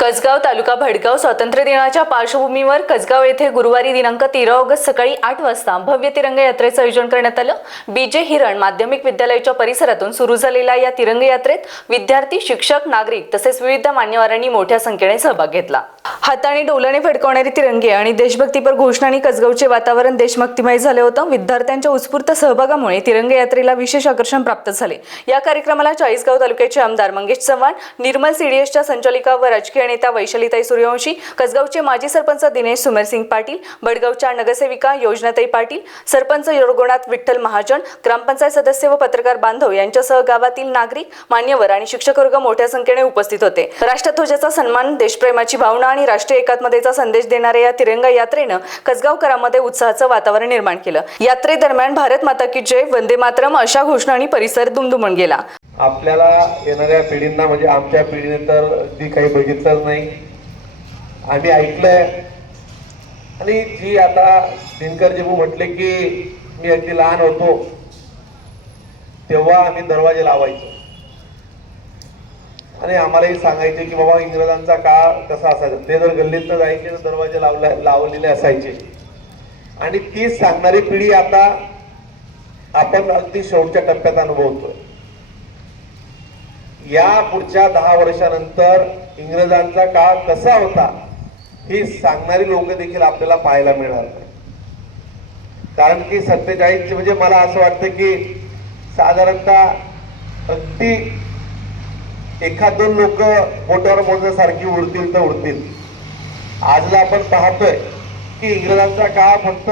कसगाव तालुका भडगाव स्वातंत्र्य दिनाच्या पार्श्वभूमीवर कसगाव येथे गुरुवारी दिनांक 13 ऑगस्ट सकाळी 8 वाजता भव्य तिरंगा यात्रेचं आयोजन करण्यात आलं। बीजे हिरण माध्यमिक विद्यालयाच्या परिसरातून सुरू झालेल्या या तिरंगा यात्रेत विद्यार्थी, शिक्षक, नागरिक तसेच विविध मान्यवरांनी मोठ्या संख्येने सहभाग घेतला। हाताने डोलाने फडकवणारे तिरंगे आणि देशभक्तीपर घोषणांनी कसगावचे वातावरण देशभक्तिमय झाले होते। विद्यार्थ्यांच्या उत्स्फूर्त सहभागामुळे तिरंगा यात्रेला विशेष आकर्षण प्राप्त झाले। या कार्यक्रमाला चाळीसगाव तालुक्याचे आमदार मंगेश चव्हाण, निर्मल सीडीएसच्या संचालिका व राजकीय नेता वैशालीताई सूर्यवंशी, कसगावचे माजी सरपंच दिनेश सुमेरसिंग पाटील, बडगावच्या नगरसेविका योजनाताई पाटील, सरपंच योगनाथ विठ्ठल महाजन, ग्रामपंचायत सदस्य व पत्रकार बांधव यांच्यासह गावातील नागरिक, मान्यवर आणि शिक्षक वर्ग मोठ्या संख्येने उपस्थित होते। राष्ट्रध्वजाचा सन्मान, देशप्रेमाची भावना आणि राष्ट्रीय एकात्मतेचा संदेश देणाऱ्या या तिरंगा यात्रेनं कसगावकरांमध्ये उत्साहाचं वातावरण निर्माण केलं। यात्रेदरम्यान भारत माता की जय, वंदे मातरम अशा घोषणांनी परिसर दुमदुमून गेला। आपल्याला येणाऱ्या पिढींना म्हणजे आमच्या पिढीने तर ती काही बघितलंच नाही, आम्ही ऐकलंय। आणि जी आता दिनकरजी म्हटले की मी अगदी लहान होतो तेव्हा आम्ही दरवाजे लावायचो आणि आम्हालाही सांगायचे की बाबा इंग्रजांचा काळ कसा असायचा। ते जर गल्लीतनं जायचे तर दरवाजे लावलेले असायचे। आणि तीच सांगणारी पिढी आता आपण अगदी शेवटच्या टप्प्यात अनुभवतोय। या पुढच्या 10 वर्षानंतर इंग्रजांचा काळ कसा होता ही सांगणारी लोक देखील आपल्याला पाहायला मिळणार नाही। कारण की 47 म्हणजे मला असं वाटतं की साधारणतः अगदी एखाद दोन लोक बोटावर मोजण्यासारखी उरतील तर उरतील। आजला आपण पाहतोय की इंग्रजांचा काळ फक्त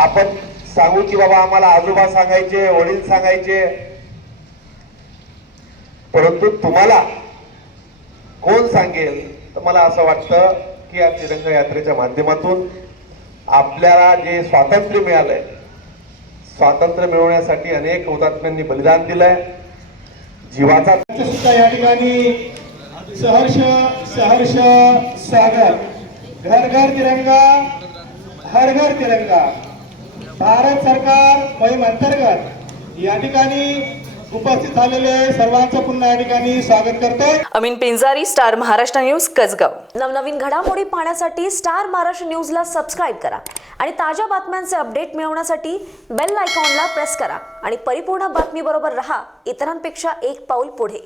आपण सांगू की बाबा आम्हाला आजोबा सांगायचे, वडील सांगायचे, परंतु तुम्हाला कोण सांगेल? तर मला असं वाटतं की या तिरंगा यात्रेच्या माध्यमातून आपल्याला जे स्वातंत्र्य मिळालंय, स्वातंत्र्य मिळवण्यासाठी अनेक हुतात्म्यांनी बलिदान दिलंय, जीवाचा सुद्धा या ठिकाणी सहर्ष स्वागत। घर घर तिरंगा, हर घर तिरंगा, भारत सरकार मोहीम अंतर्गत या ठिकाणी उपस्थित झालेले सर्वांचं पुन्हा या ठिकाणी स्वागत करतोय। Amin Pinjari, star Maharashtra news, Kasgaon. नवनवीन घडामोडी पाहण्यासाठी स्टार महाराष्ट्र न्यूजला सबस्क्राईब करा आणि ताज्या बातम्यांचे अपडेट मिळवण्यासाठी बेल आयकॉनला प्रेस करा आणि परिपूर्ण बातमी बरोबर रहा, इतरांपेक्षा एक पाऊल पुढे।